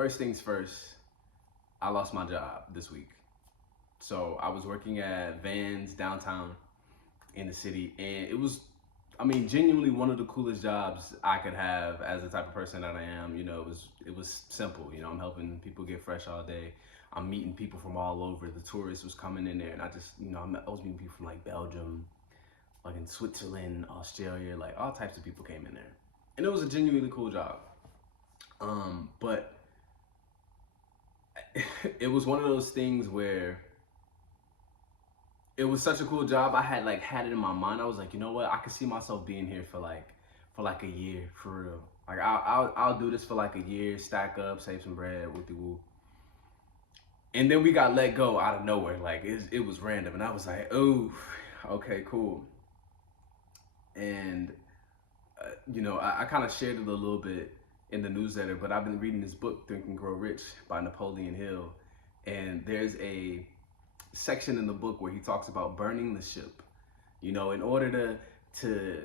First things first, I lost my job this week. So I was working at Vans downtown in the city, and it was, I mean, genuinely one of the coolest jobs I could have as the type of person that I am. It was simple. I'm helping people get fresh all day. I'm meeting people from all over. The tourists was coming in there, and I was meeting people from like Belgium, like in Switzerland, Australia, like all types of people came in there, and it was a genuinely cool job. But it was one of those things where it was such a cool job. I had it in my mind. I was like, you know what? I could see myself being here for like a year, for real. Like I'll do this for like a year, stack up, save some bread, with the woo. And then we got let go out of nowhere. Like it was random, and I was like, oh, okay, cool. And I kind of shared it a little bit in the newsletter, but I've been reading this book, Think and Grow Rich by Napoleon Hill, and there's a section in the book where he talks about burning the ship. In order to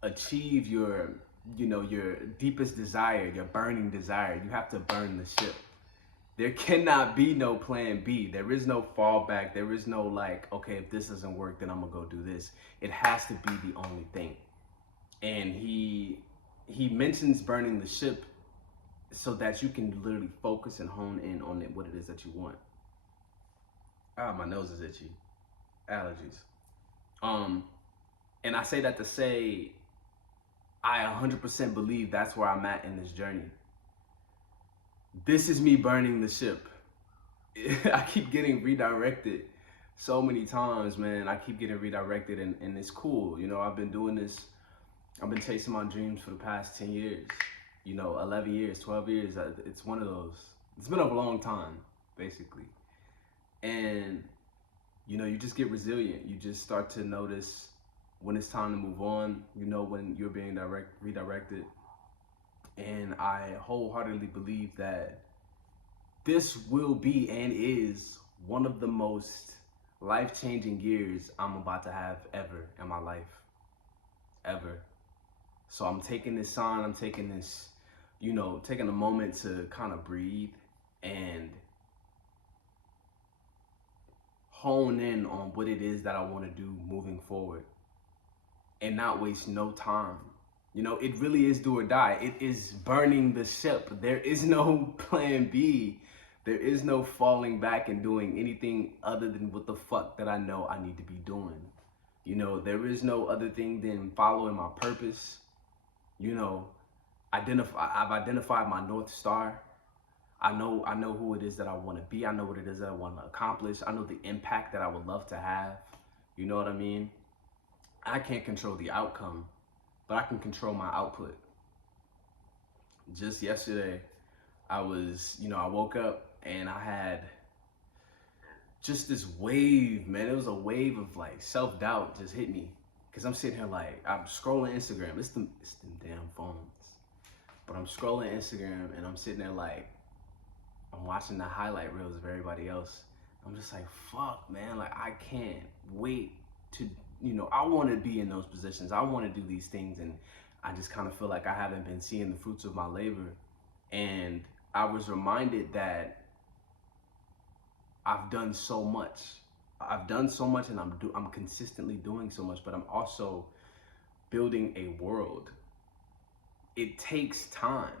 achieve your deepest desire, your burning desire, you have to burn the ship. There cannot be no plan B. There is no fallback. There is no like, okay, if this doesn't work, then I'm gonna go do this. It has to be the only thing. And he mentions burning the ship so that you can literally focus and hone in on what it is that you want. Ah, my nose is itchy. Allergies. Um, and I say that to say I 100% believe that's where I'm at in this journey. This is me burning the ship. I keep getting redirected so many times, man. I keep getting redirected, and it's cool. I've been doing this. I've been chasing my dreams for the past 10 years. 11 years, 12 years. It's one of those. It's been a long time, basically. And you just get resilient. You just start to notice when it's time to move on. When you're being redirected. And I wholeheartedly believe that this will be and is one of the most life-changing years I'm about to have ever in my life. Ever. So I'm taking this sign, I'm taking this, taking a moment to kind of breathe and hone in on what it is that I want to do moving forward and not waste no time. It really is do or die. It is burning the ship. There is no plan B. There is no falling back and doing anything other than what the fuck that I know I need to be doing. There is no other thing than following my purpose. I've identified my North Star. I know who it is that I want to be. I know what it is that I want to accomplish. I know the impact that I would love to have. You know what I mean? I can't control the outcome, but I can control my output. Just yesterday, I woke up and I had just this wave, man. It was a wave of like self-doubt just hit me. Cause I'm sitting here like, I'm scrolling Instagram. It's them damn phones. But I'm scrolling Instagram and I'm sitting there like, I'm watching the highlight reels of everybody else. I'm just like, fuck, man. Like, I can't wait to, I want to be in those positions. I want to do these things. And I just kind of feel like I haven't been seeing the fruits of my labor. And I was reminded that I've done so much. I've done so much, and I'm consistently doing so much, but I'm also building a world. It takes time.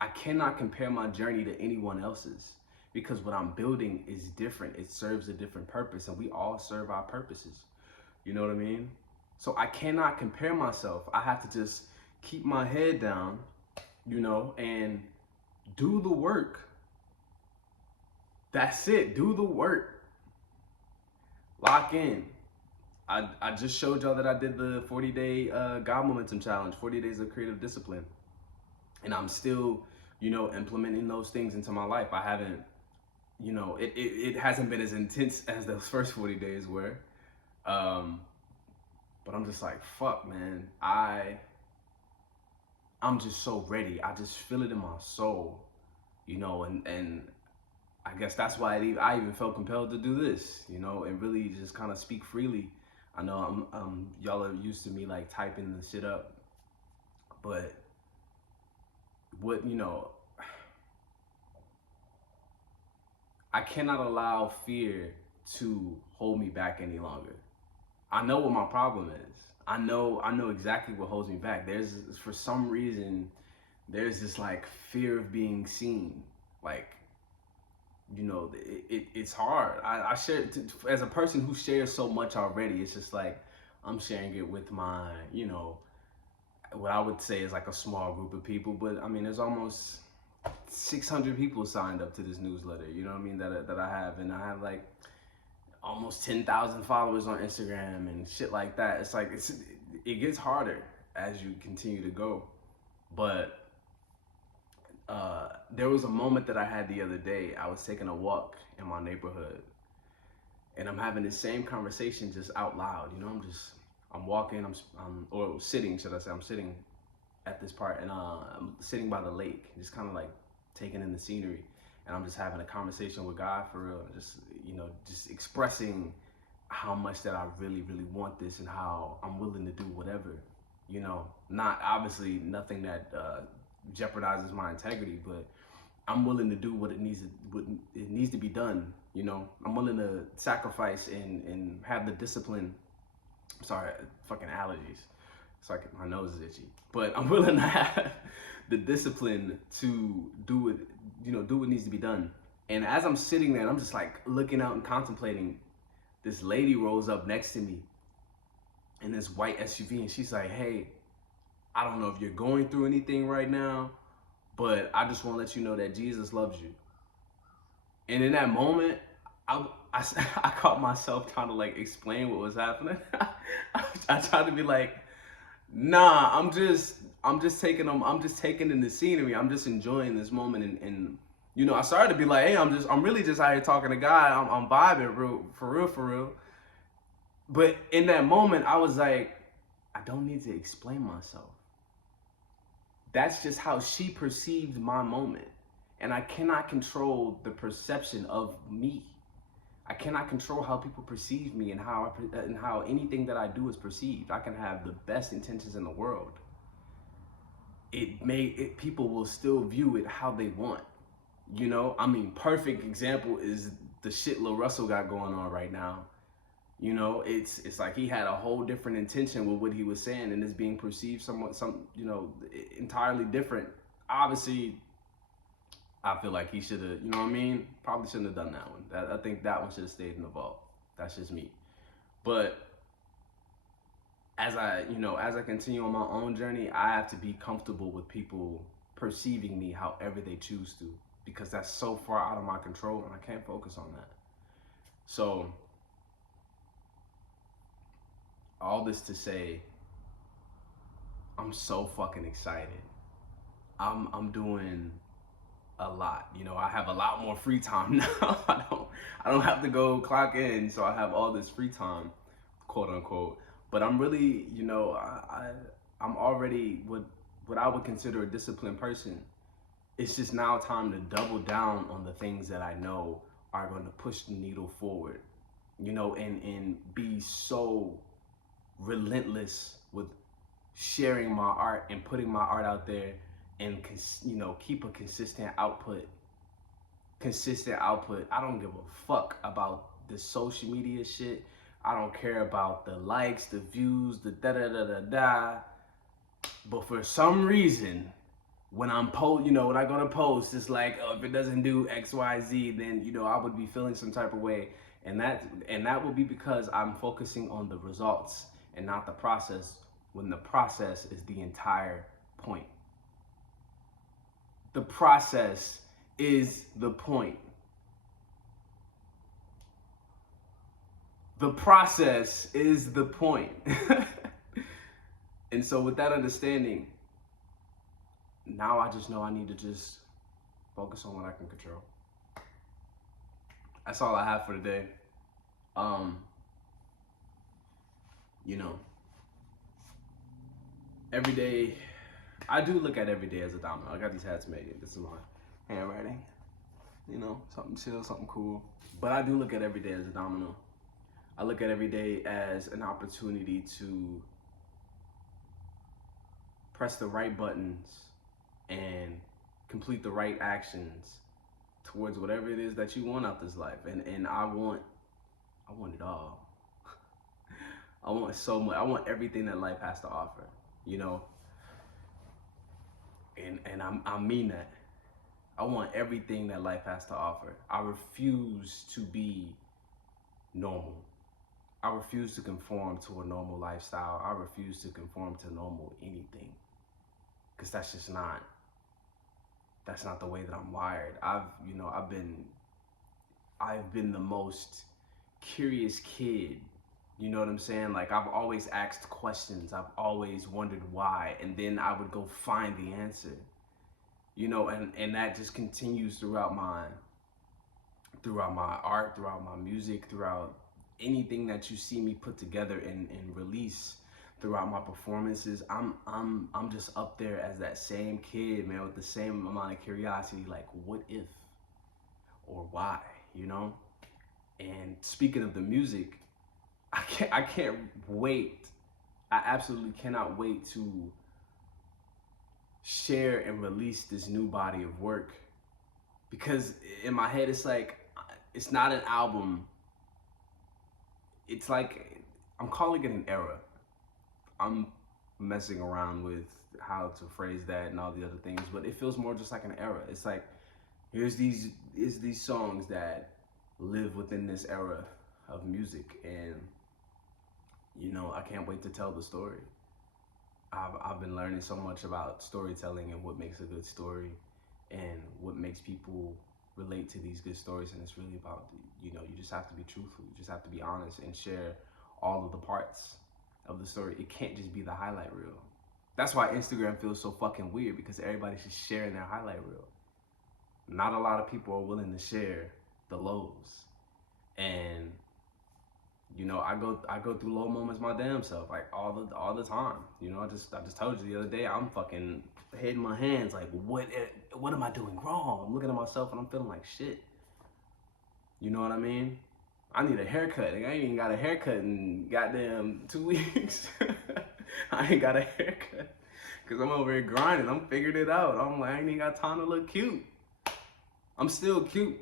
I cannot compare my journey to anyone else's because what I'm building is different. It serves a different purpose, and we all serve our purposes. You know what I mean? So I cannot compare myself. I have to just keep my head down, and do the work. That's it. Do the work. Lock in. I just showed y'all that I did the 40-day God Momentum Challenge, 40 days of creative discipline. And I'm still, implementing those things into my life. I haven't, it hasn't been as intense as those first 40 days were. But I'm just like, fuck, man. I'm just so ready. I just feel it in my soul, and I guess that's why I even felt compelled to do this, and really just kind of speak freely. I know y'all are used to me like typing the shit up, but what I cannot allow fear to hold me back any longer. I know what my problem is. I know exactly what holds me back. There's, for some reason, there's this like fear of being seen. Like, it's hard. I share, as a person who shares so much already. It's just like I'm sharing it with my, what I would say is like a small group of people. But I mean, there's almost 600 people signed up to this newsletter. You know what I mean? That I have, and I have like almost 10,000 followers on Instagram and shit like that. It's like it gets harder as you continue to go. But there was a moment that I had the other day. I was taking a walk in my neighborhood, and I'm having the same conversation just out loud. I'm walking. Or sitting, should I say? I'm sitting at this part, and I'm sitting by the lake, just kind of like taking in the scenery, and I'm just having a conversation with God for real, just expressing how much that I really, really want this, and how I'm willing to do whatever, not obviously nothing that jeopardizes my integrity, but I'm willing to do what it needs to be done. I'm willing to sacrifice and have the discipline. Sorry, fucking allergies. It's like my nose is itchy, but I'm willing to have the discipline to do it, do what needs to be done. And as I'm sitting there, I'm just like looking out and contemplating. This lady rolls up next to me in this white SUV, and she's like, "Hey, I don't know if you're going through anything right now, but I just want to let you know that Jesus loves you." And in that moment, I caught myself trying to like explain what was happening. I tried to be like, "Nah, I'm just taking in the scenery. I'm just enjoying this moment." And I started to be like, "Hey, I'm really just out here talking to God. I'm vibing for real." But in that moment, I was like, I don't need to explain myself. That's just how she perceived my moment. And I cannot control the perception of me. I cannot control how people perceive me, and how anything that I do is perceived. I can have the best intentions in the world. People will still view it how they want. I mean, perfect example is the shit Lil Russell got going on right now. It's like he had a whole different intention with what he was saying, and it's being perceived entirely different. Obviously, I feel like he should have, you know what I mean? Probably shouldn't have done that one. I think that one should have stayed in the vault. That's just me. But as I continue on my own journey, I have to be comfortable with people perceiving me however they choose to, because that's so far out of my control, and I can't focus on that. So all this to say, I'm so fucking excited. I'm doing a lot. I have a lot more free time now. I don't have to go clock in, so I have all this free time, quote unquote. But I'm really, I'm already what I would consider a disciplined person. It's just now time to double down on the things that I know are going to push the needle forward, and be so relentless with sharing my art and putting my art out there, and keep a consistent output. I don't give a fuck about the social media shit. I don't care about the likes, the views, the da da da da da. But for some reason, when when I go to post, it's like, oh, if it doesn't do X, Y, Z, then I would be feeling some type of way, and that would be because I'm focusing on the results and not the process, when the process is the entire point. The process is the point. The process is the point. And so with that understanding, now I just know I need to just focus on what I can control. That's all I have for today. Every day, I do look at every day as a domino. I got these hats made. This is my handwriting. Something chill, something cool. But I do look at every day as a domino. I look at every day as an opportunity to press the right buttons and complete the right actions towards whatever it is that you want out this life. And I want it all. I want so much. I want everything that life has to offer, you know. And I mean that. I want everything that life has to offer. I refuse to be normal. I refuse to conform to a normal lifestyle. I refuse to conform to normal anything. Cause that's not the way that I'm wired. I've been the most curious kid. You know what I'm saying? Like, I've always asked questions. I've always wondered why, and then I would go find the answer. You know, and that just continues throughout my art, throughout my music, throughout anything that you see me put together and release throughout my performances. I'm just up there as that same kid, man, with the same amount of curiosity, like what if or why, you know? And speaking of the music, I can't wait. I absolutely cannot wait to share and release this new body of work, because in my head it's like, it's not an album. It's like, I'm calling it an era. I'm messing around with how to phrase that and all the other things, but it feels more just like an era. It's like, here's these songs that live within this era of music, and you know, I can't wait to tell the story. I've been learning so much about storytelling and what makes a good story and what makes people relate to these good stories. And it's really about, you know, you just have to be truthful. You just have to be honest and share all of the parts of the story. It can't just be the highlight reel. That's why Instagram feels so fucking weird, because everybody's just sharing their highlight reel. Not a lot of people are willing to share the lows. And you know, I go through low moments my damn self, like all the time. You know, I just told you the other day, I'm fucking hitting my hands like, what am I doing wrong? I'm looking at myself and I'm feeling like shit. You know what I mean? I need a haircut. Like, I ain't even got a haircut in goddamn 2 weeks. I ain't got a haircut because I'm over here grinding. I'm figuring it out. I'm like, I ain't even got time to look cute. I'm still cute.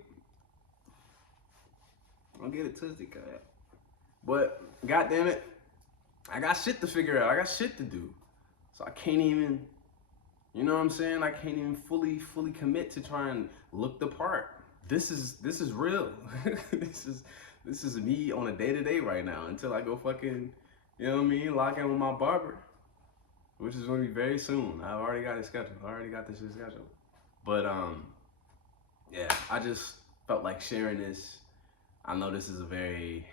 Don't get it twisted, cut. But goddamn it, I got shit to figure out. I got shit to do. So I can't even, you know what I'm saying? I can't even fully commit to try and look the part. This is real. this is me on a day-to-day right now until I go fucking, you know what I mean, lock in with my barber, which is gonna be very soon. I've already got it scheduled. I already got this shit scheduled. But yeah, I just felt like sharing this. I know this is a very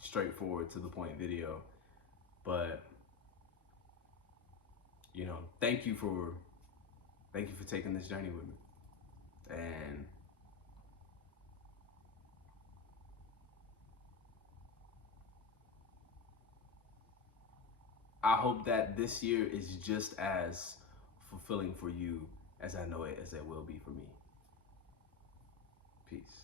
straightforward, to the point video, but you know, thank you for taking this journey with me. And I hope that this year is just as fulfilling for you as I know it will be for me. Peace.